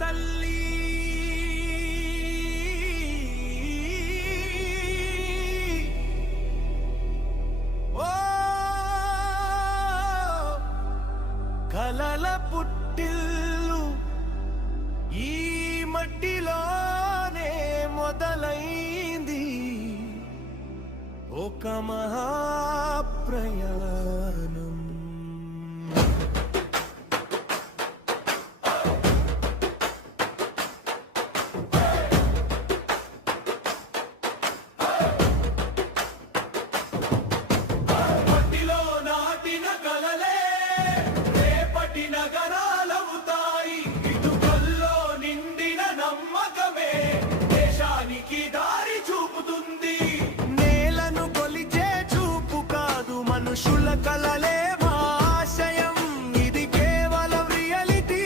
తల్లి ఓ కలల పుట్టిల్లు ఈ మట్టిలోనే మొదలైంది ఒక మహాప్రయాణం. నగరాలవుతాయి ఇటుకల్లో నిండిన నమ్మకమే దేశానికి దారి చూపుతుంది. నేలను కొలిచే చూపు కాదు మనుషుల కలలే ఆశయం. ఇది కేవలం రియాలిటీ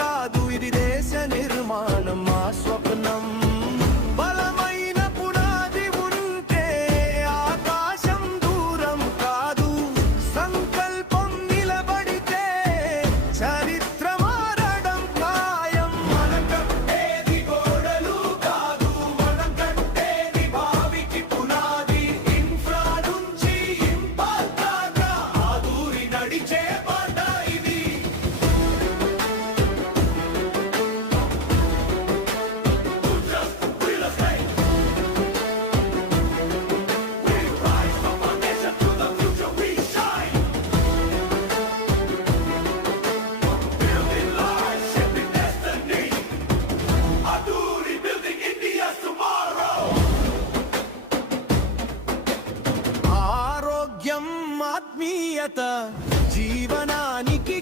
కాదు, ఇది దేశ నిర్మాణం మా స్వప్నం. బలమైన పునాది ఉంటే ఆకాశం దూరం కాదు. సంకల్పం నిలబడితే చరిత్ర మారడం ఖాయం. మనం కట్టేది గోడలు కాదు, మనం కట్టేది భావికి పునాది. ఇన్ఫ్రా నుంచి ఇంపాక్ట్ దాకా ఆదూరి నడిచే బాట ఇది. ఆరోగ్యం ఆత్మీయత జీవనానికి